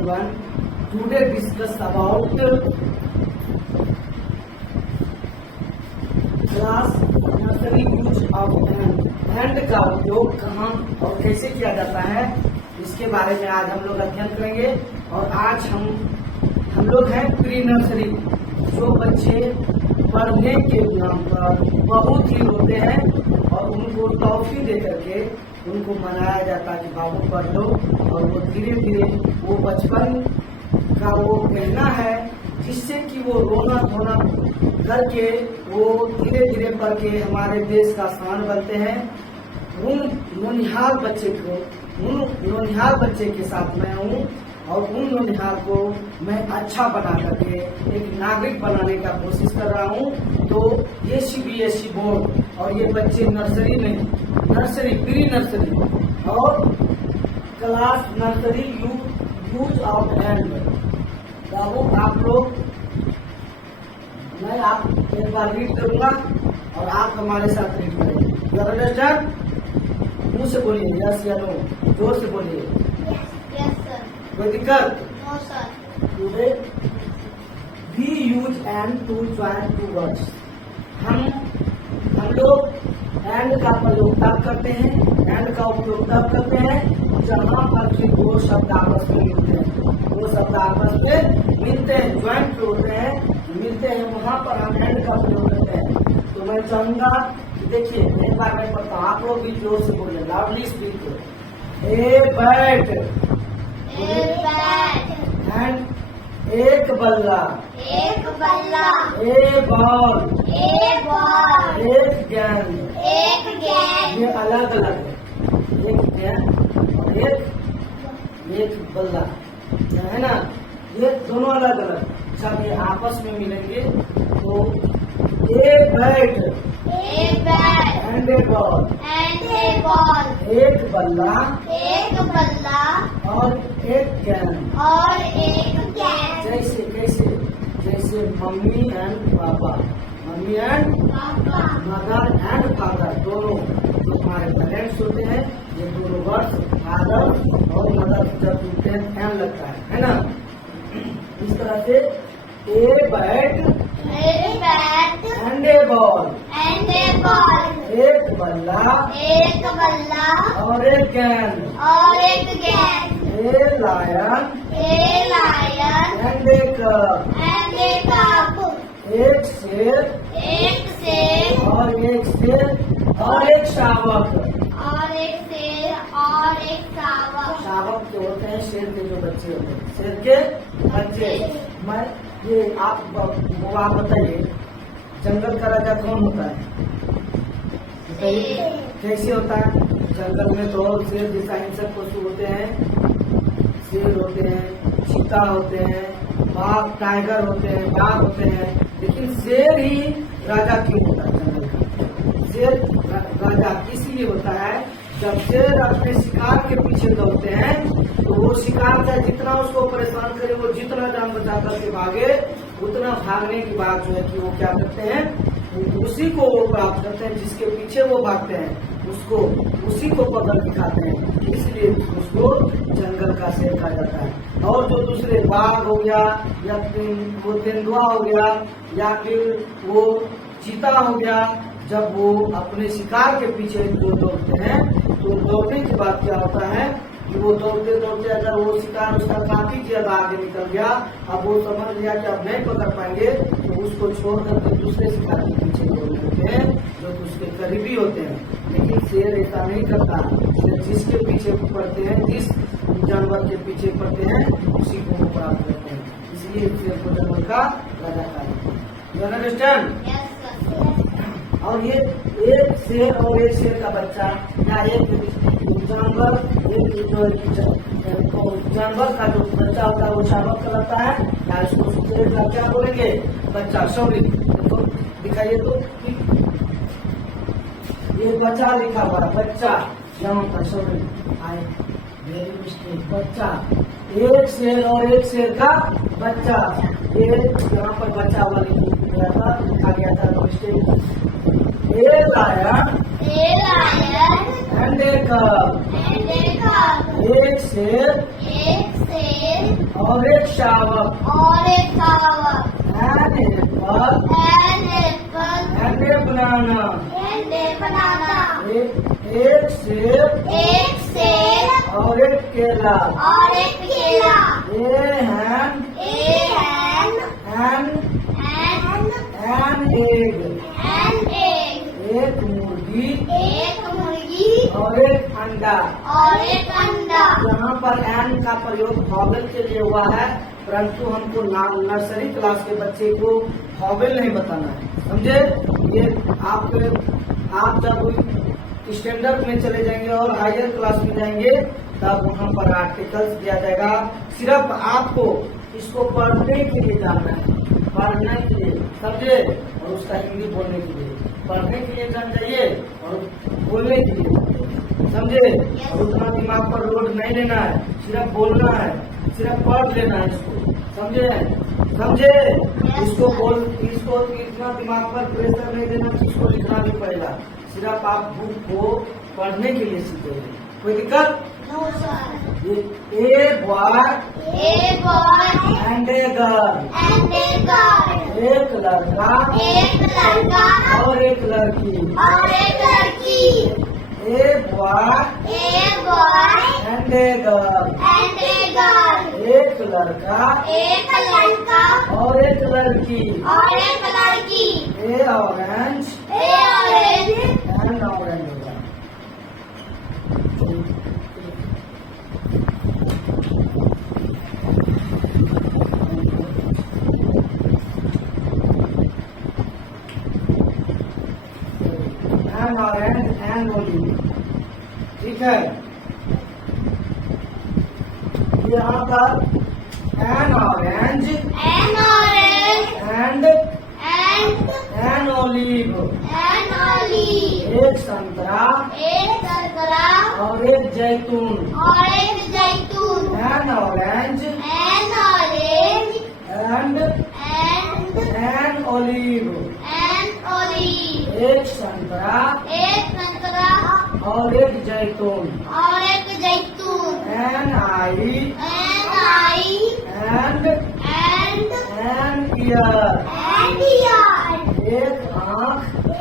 everyone. Today discuss about class nursery use of hand का उपयोग कहाँ और कैसे किया जाता है, इसके बारे में आज हम लोग अध्ययन करेंगे। और आज हम लोग हैं प्री नर्सरी, जो बच्चे पढ़ने के नाम पर बहुत ही रोते हैं और उनको टॉफी दे करके उनको मनाया जाता है कि बाबू पढ़ लो, और वो धीरे धीरे वो बचपन का वो कहना है जिससे कि वो रोना धोना करके वो धीरे धीरे पढ़ के हमारे देश का स्थान बनते हैं। उन नौनिहाल बच्चे के साथ मैं हूँ और उन नौनिहाल को मैं अच्छा बना करके एक नागरिक बनाने का कोशिश कर रहा हूँ। तो ये CBSE बोर्ड और ये बच्चे नर्सरी में प्री नर्सरी और class nursery use of hand. बाबू आप लोग, मैं आप एक बार रीड करूंगा और आप हमारे साथ रीड करेंगे। You understand? मुंह से बोलिए यस या नो, जोर से बोलिए। Yes, sir. कोई दिक्कत? No, sir. Today we use and to join two words. हम लोग एंड का प्रयोग तब करते हैं, एंड का उपयोग तब करते हैं जहाँ पर कि दो शब्द आपस में मिलते हैं। दो शब्द आपस में मिलते हैं, ज्वाइंट होते हैं, मिलते हैं, वहाँ पर हम एंड का प्रयोग करते हैं। तो मैं चाहूंगा कि देखिए एक बार मैं पढ़ता हूँ, आप लोग भी जोर से बोलिए, loudly speak. A bat and एक बल्ला, एक बल्ला, ए बॉल, एक गेंद। ये अलग अलग है, एक गेंद और एक बल्ला, है ना? ये दोनों अलग अलग। जब ये आपस में मिलेंगे तो ए बैट एंड ए बॉल, एक बल्ला और एक गेंद। जैसे मम्मी एंड पापा, mummy and mother and father, दोनों जो हमारे पेरेंट्स होते हैं, ये दोनों वर्ड्स फादर और मदर जब जुड़ते हैं एम लगता है ना? इस तरह से a bat and a ball, एक बल्ला और एक गेंद। A lion and a cup, एक शेर और एक शावक। शावक जो होते हैं शेर के जो बच्चे होते हैं, शेर के बच्चे। मैं ये आप बताइए, जंगल का राजा कौन होता है? बताइए कैसे होता है? जंगल में तो शेर जैसा हिंसक पशु होते हैं, शेर होते हैं, चीता होते हैं, बाघ टाइगर होते हैं, बाघ होते हैं, लेकिन शेर ही राजा क्यों होता है? जंगल का शेर राजा इसलिए होता है, जब शेर अपने शिकार के पीछे दौड़ते हैं तो वो शिकार चाहे जितना उसको परेशान करे, वो जितना जान बचा करके भागे, उतना भागने की बात जो है कि वो क्या करते हैं, उसी को वो प्राप्त करते हैं, जिसके पीछे वो भागते हैं उसी को पकड़ दिखाते हैं। इसलिए उसको जंगल का शेर कहा जाता है। और जो दूसरे बाघ हो गया या वो तेंदुआ हो गया या फिर वो चीता हो गया, जब वो अपने शिकार के पीछे जो दौड़ते हैं तो दौड़ने के बाद क्या होता है कि वो दौड़ते दौड़ते अगर वो शिकार उसका काफी ज्यादा आगे निकल गया, अब वो समझ लिया कि अब नहीं पकड़ पाएंगे, तो उसको छोड़ करके दूसरे शिकार के पीछे दौड़ लेते हैं जो उसके करीबी होते हैं। लेकिन शेर ऐसा नहीं करता, शेर जिसके पीछे पड़ते हैं, जिस जानवर के पीछे पड़ते हैं, उसी को वो प्राप्त करते हैं। इसलिए शेर को जंगल का राजा कहा जाता है। You understand? और ये एक शेर और एक शेर का बच्चा या एक जानवर, जानवर का जो बच्चा होता है वो शावक कहलाता है, या इसको शेर का क्या बोलेंगे? बच्चा। सॉरी, तो दिखाइए तो ये बच्चा लिखा हुआ है, बच्चा यहाँ पर। Sorry, I very mistake. बच्चा, एक शेर और एक शेर का बच्चा। ये यहाँ पर बच्चा वाली लिखा गया था, mistake. A lion and a cup, एक शेर और एक शावक। और एक शावक। An apple An apple and a banana। and a banana। एक सेब एक सेब और एक केला। और एक केला। A hen and an egg। egg। एक मुर्गी एक मुर्गी और एक अंडा। और एक अंडा। यहाँ पर एन का प्रयोग हॉवेल के लिए हुआ है, परंतु हमको नर्सरी क्लास के बच्चे को हॉवेल नहीं बताना है, समझे। ये आप जब स्टैंडर्ड में चले जाएंगे और हायर क्लास में जाएंगे तब वहाँ पर आर्टिकल्स दिया जाएगा। सिर्फ आपको इसको पढ़ने के लिए जानना है, पढ़ने के लिए, समझे, और उसका हिंदी बोलने के लिए। पढ़ने के लिए जान जाइए और बोलने के लिए, समझे। और उतना दिमाग पर लोड नहीं लेना है, सिर्फ बोलना है, सिर्फ पढ़ लेना है इसको, समझे। इसको इतना दिमाग पर प्रेशर नहीं देना कि इसको लिखना भी पड़ेगा। सिर्फ आप बुक को पढ़ने के लिए सीखेंगे। कोई दिक्कत? No sir। A boy A boy and a girl. and a girl। एक लड़का एक लड़का और एक लड़की। और एक लड़की। A boy A boy and a girl. and a girl। एक लड़का एक लड़का और एक लड़की। और एक लड़की। A orange A orange and orange. An orange and olive, ठीक है। यहाँ पर an orange an orange and and an olive. an olive। एक संतरा एक संतरा और एक जैतून। और एक जैतून। An orange an orange and and an olive. an olive। एक संतरा एक संतरा और एक जैतून। और एक जैतून। An eye an eye and and an ear. ear। एक आँख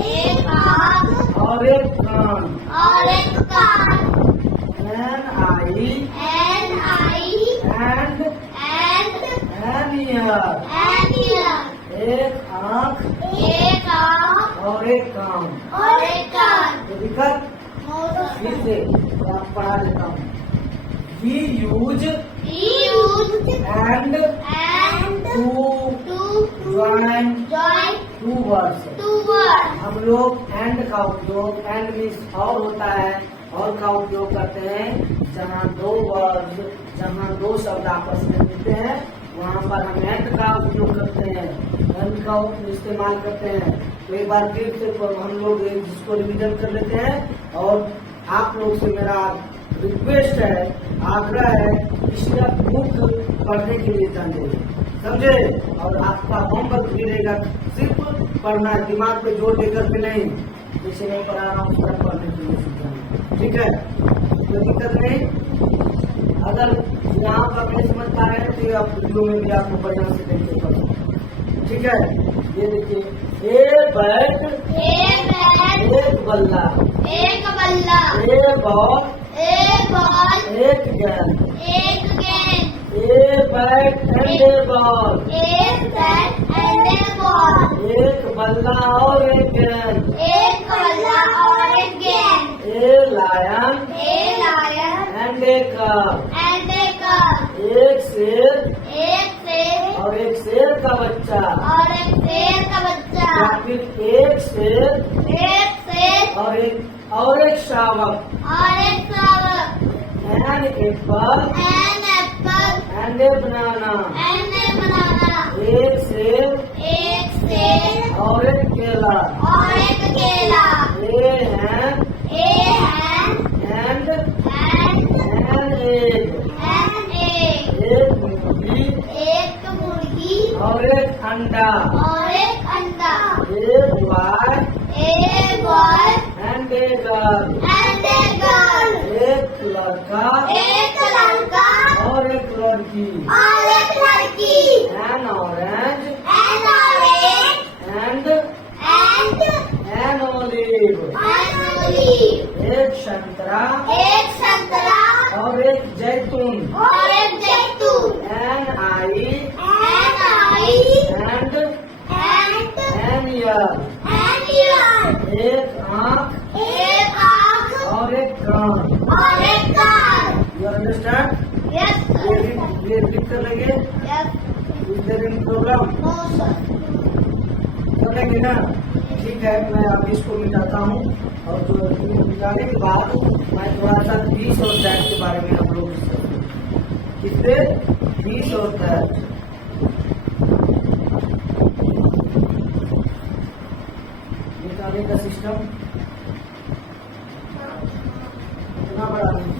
एक आँख और एक कान। और एक कान। An eye an eye and and an ear. an ear। एक आँख एक आँख और एक कान। और एक कान। तो दिक्कत फिर से मैं पढ़ा देता हूँ। We use Used and and to to join join two words। two words। हम लोग एंड का उपयोग, एंड मीन्स और होता है, और का उपयोग करते हैं जहाँ दो वर्ड, जहाँ दो शब्द आपस में मिलते हैं वहाँ पर हम एंड का उपयोग करते हैं, एंड का इस्तेमाल करते हैं। तो एक बार फिर से हम लोग जिसको रिविजन कर लेते हैं, और आप लोग से मेरा रिक्वेस्ट है, आग्रह है, सिर्फ बुक पढ़ने के लिए जाने, समझे। और आपका होमवर्क भी रहेगा, सिर्फ पढ़ना, दिमाग पे जोर देकर के नहीं, जैसे नहीं पढ़ा रहा हूँ सिर्फ पढ़ने के लिए सीखना, ठीक है। कोई दिक्कत नहीं। अगर यहाँ पर नहीं समझ पा रहे हैं तो आप वीडियो में भी आपको बढ़िया से देख के पढ़ो, ठीक है। ये देखिए, ए बैट एक बल्ला, एक बल्ला। ए बॉल एक बॉल। एक गेंद। एक गेंद। ए बैट एंड ए बॉल। एक बैट एंड ए बॉल। एक बल्ला और एक गेंद। एक बल्ला और एक गेंद। A lion a lion and a cup. And a cup. एक शेर एक शेर और एक शेर का बच्चा, और एक शेर का बच्चा। या फिर एक शेर एक शेर और एक शावक। और एक शावक। An apple an apple and a banana. And a banana. एक सेब एक सेब और एक केला। और एक केला। ए हैन एंड एन एग। एक मुर्गी एक मुर्गी और एक अंडा। और एक अंडा। एक boy a boy and a girl. And a girl. एक लड़का एक लड़का और एक लड़की। और car. You understand? Yes, sir. ये लिख कर लेंगे। Yes. Is there any problem? No, sir. करेंगे ना? ठीक है, मैं अब इसको मिटाता हूँ और जो मिटाने के बाद मैं थोड़ा सा 20 और दैट के बारे में आप लोग कितने 20 और दैट मिटाने का सिस्टम इतना बड़ा नहीं।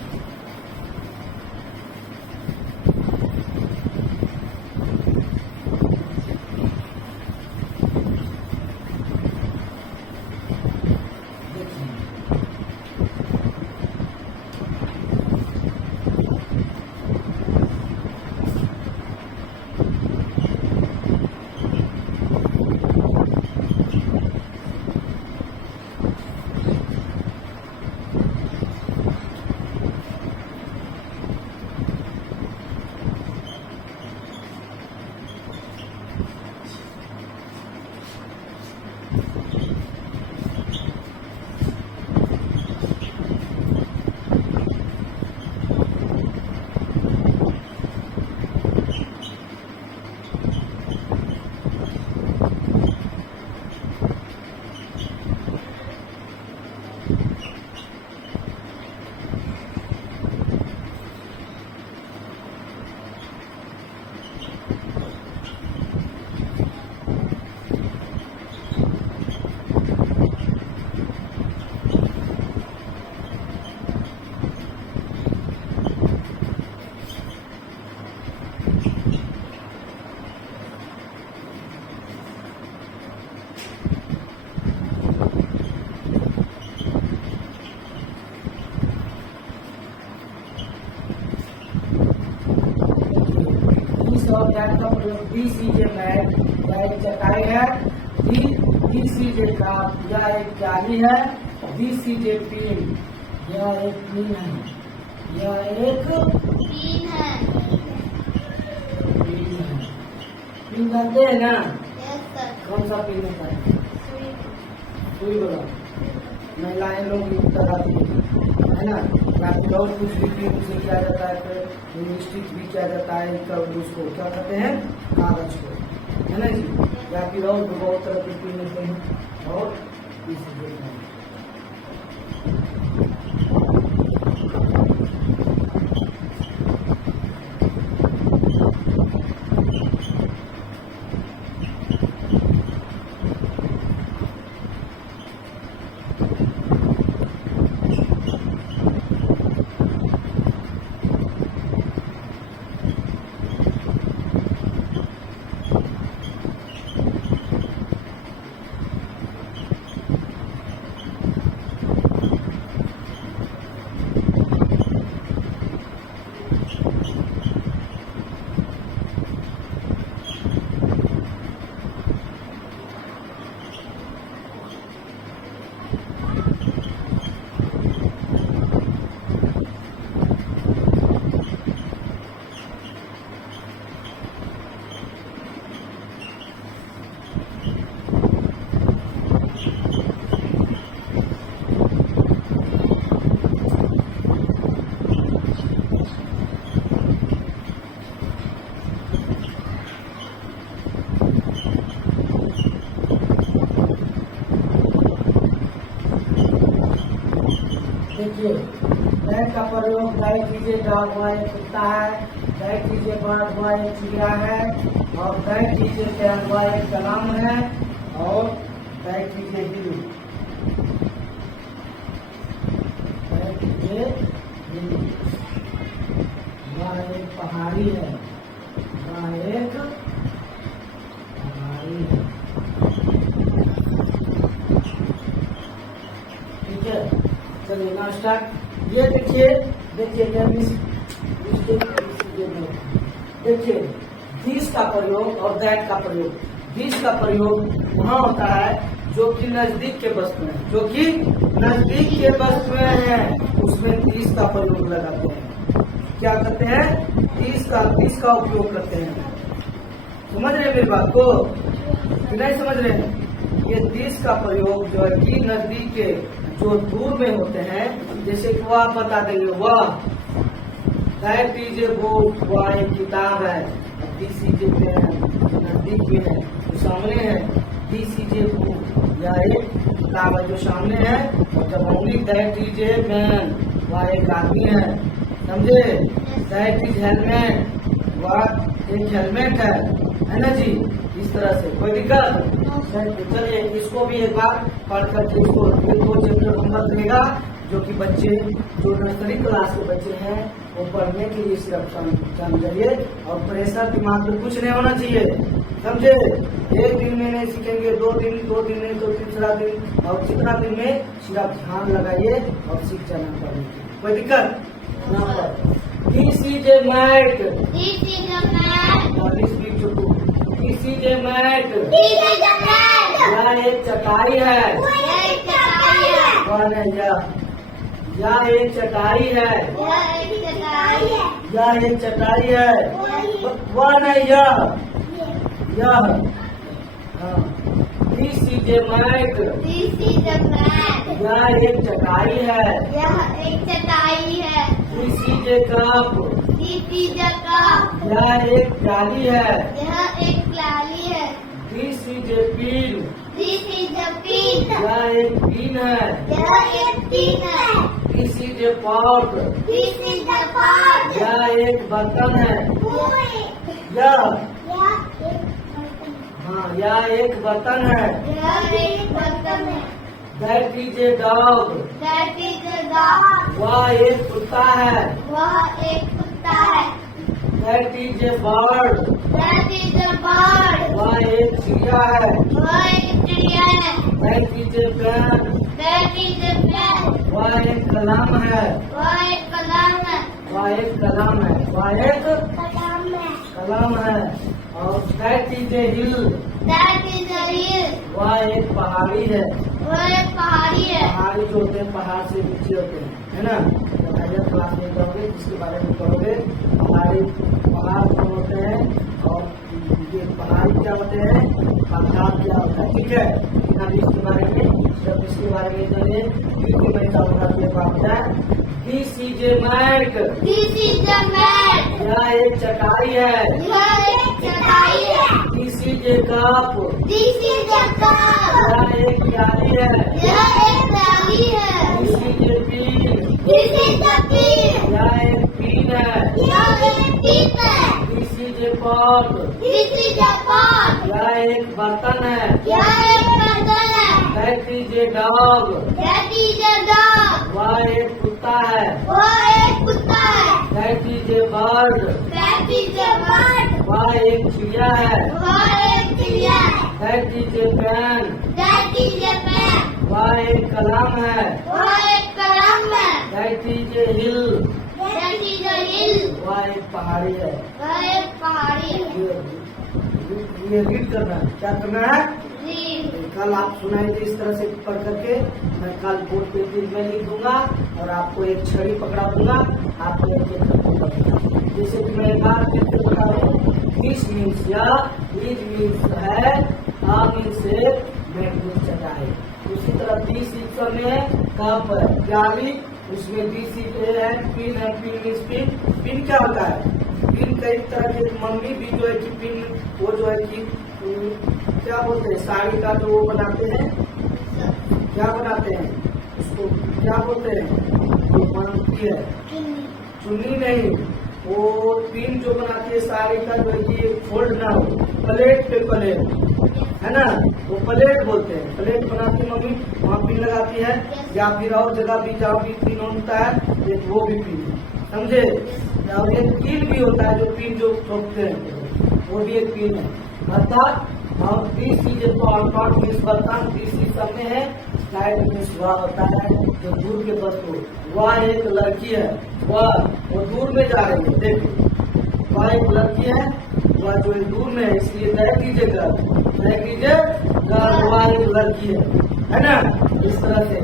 और दैट का प्रयोग दिस इज ए मैट, यह एक चटाई है। दिस इज ए ड्राफ, यह एक जाली है। दिस इज ए पिन, यह एक पिन है। यह एक तीन है। पिन है। पिन जानते हैं ना? Yes, sir. कौन सा पिन होता है? Three. सुई वाला। महिलाएं लोग यूज कराती है ना? बाकी और कुछ भी पिन से किया जाता है, फिर लिपस्टिक भी किया जाता है। इसका उसको क्या कहते हैं? कागज को, है ना जी? या फिर और बहुत तरह के पिन होते हैं और इसी देखिए, बैग का प्रयोग गाय कीजिए, डॉग हुआ एक कुत्ता है। बैग कीजिए, बर्ड हुआ एक चिड़िया है। और बैग कीजिए, कैन हुआ एक कलम है। और बैग कीजिए हिल, बैग कीजिए हिल, वह एक पहाड़ी है। वह एक पहाड़ी है। ठीक है, चलिए ना स्टार्ट। ये देखिए, देखिए दिस का प्रयोग और दैट का प्रयोग। दिस का प्रयोग वहाँ होता है जो कि नजदीक के वस्तु है, जो कि नजदीक के वस्तु है, उसमें दिस का प्रयोग लगाते हैं। क्या करते हैं? दिस का उपयोग करते हैं। समझ रहे हैं मेरी बात को कि नहीं समझ रहे हैं? ये दिस का प्रयोग जो है कि नजदीक के, जो दूर में होते हैं, जैसे कि वह बता देंगे वह, दैट इज ए बुक, वह एक किताब है, दिस इज ए पेन, नजदीक में है जो सामने है, दिस इज ए बुक, यह एक किताब है जो सामने है, और जब होंगी दैट इज ए मैन, वह एक आदमी है, समझे। दैट इज हेलमेट, वह एक हेलमेट है ना जी। इस तरह से कोई दिक्कत। चलिए इसको भी एक बार पढ़ करके इसको ये 2 चैप्टर नंबर देगा, जो कि बच्चे जो नर्सरी क्लास के बच्चे हैं वो पढ़ने के लिए सिर्फ समझिए, और प्रेशर दिमाग में कुछ नहीं होना चाहिए, समझे। एक दिन में नहीं सीखेंगे, 2 दिन नहीं तो तीसरा दिन, और जितना दिन में सिर्फ ध्यान लगाइए और सीख जाना पड़ेगा। कोई दिक्कत। This is a mat, This is a man. This is a mat, This is a man. यह एक चटाई है, यह एक चटाई है. कौन है यह एक चटाई है, यह एक चटाई है. यह एक चटाई है, वह नहीं यह। This is a mat, This is a man. यह एक चटाई है, यह एक चटाई है. This is A cup, This is a cup. यह एक प्याली है, यह एक प्याली है. This is A pin, This is a pin. यह एक पिन है, यह एक pin है. This is a pot, This is a pot. यह एक बर्तन है, यह यह एक बर्तन है। यह एक बर्तन है. That is a dog, That is a dog. वह एक कुत्ता है। वह एक कुत्ता है. That is a bird, That is a bird. वह एक चिड़िया है। वह एक चिड़िया है. That is a pen, That is a pen. वह एक कलम है। वह एक कलम है. वह एक कलम है, वह एक कलम है. कलम है। और that is A hill, That is a hill. वह एक पहाड़ी है। वह एक पहाड़ी है. पहाड़ी जो होते हैं पहाड़ से नीचे होते हैं, है ना। जब हायर क्लास में जाओगे इसके बारे में पढ़ोगे। पहाड़ कौन होते हैं और ये पहाड़ी क्या होते हैं, पहाड़ क्या होता है, ठीक है। अभी इसके बारे में जब इसके बारे में जानिए, क्योंकि मैं चाहूँगा ये बात है। This is a mat, This is a mat. यह एक चटाई है। यह एक चटाई है. This is A cup, This is a cup. यह एक प्याली है। यह एक प्याली है. This is A pin, This is a pin. यह एक पिन है। यह एक pin है. This is a pot, This is a pot. यह एक बर्तन है। यह एक बर्तन है. That is a dog, That is a dog. वह एक कुत्ता है। वह एक कुत्ता है. That is a bird, That is a bird. वह एक चिड़िया है। वह एक चिड़िया है. That is a pen, That is a pen. वह एक कलम है। वह एक कलम है. That is A hill, That is a hill. वह एक पहाड़ी है। वह एक पहाड़ी है. ये रीड करना है, क्या करना है। Read. कल आप सुनाएंगे इस तरह से पढ़ करके, मैं कल बोर्ड पे फिर मैं लिख दूंगा और आपको एक छड़ी पकड़ा दूंगा, आप जैसे कि मैं एक बार फिर से बता रहा हूँ। दिस मीन्स या इज मीन्स है, आ मीन्स से बैठ मीन्स चटाई। उसी तरह दिस इज में कप है, प्याली, उसमें दिस इज है, पिन है, पिन मीन्स पिन। पिन क्या होता है, पिन कई तरह के, मम्मी भी जो है कि पिन वो जो है कि क्या बोलते हैं, साड़ी का जो वो बनाते हैं, क्या बनाते हैं उसको क्या बोलते हैं, जो बनती है चुन्नी नहीं, वो पिन जो बनाती है साड़ी का, जो है कि फोल्ड ना हो, प्लेट पे प्लेट है ना, वो प्लेट बोलते हैं। प्लेट बनाती है मम्मी, वहाँ पिन लगाती है। या फिर और जगह भी जाओ भी पिन होता है, एक वो भी पिन, समझे। और एक कील भी होता है, जो पिन जो ठोकते हैं, वो भी एक पिन है। अर्थात और दिस इज पॉट मीन्स बर्तन, दिस इज सब में है। स्लाइड मीन्स वह होता है जो दूर के वस्तु। वह एक लड़की है, वो दूर में जा रही है, देखिए वह एक लड़की है, वह जो दूर में है, इसलिए तय कीजिए गर्ल, वह एक लड़की है ना। इस तरह से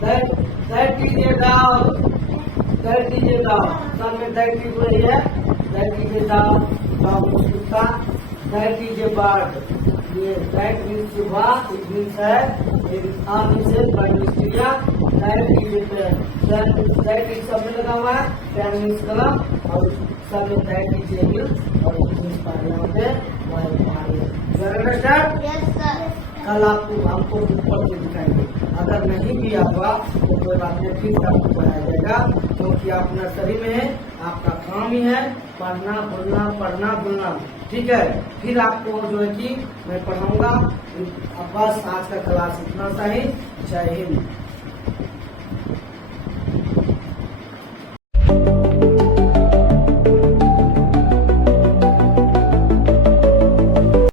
that is a dog, that is a dog, सब में दैट इज वही है। That is a dog, dog कुत्ता। दैट इज ए बर्ड, ये दैट मीन्स सुबह, इट मीन्स है, आ मीन्स चिड़िया, that is a pen, that is सब में लगा हुआ है, पेन मीन्स कलम, और सब में दैट इज ए हिल और मीन्स पहाड़ी होते हैं, पहाड़ी। अंडरस्टैंड? Yes sir. कल आपको ऊपर से दिखाएंगे, अगर नहीं भी हुआ तो कोई बात नहीं, फिर से आपको पढ़ाया जाएगा, क्योंकि आप नर्सरी में है, आपका काम ही है पढ़ना बोलना, ठीक है। फिर आपको जो है कि मैं पढ़ाऊंगा। अब बस आज का क्लास इतना सा ही। जय हिंद।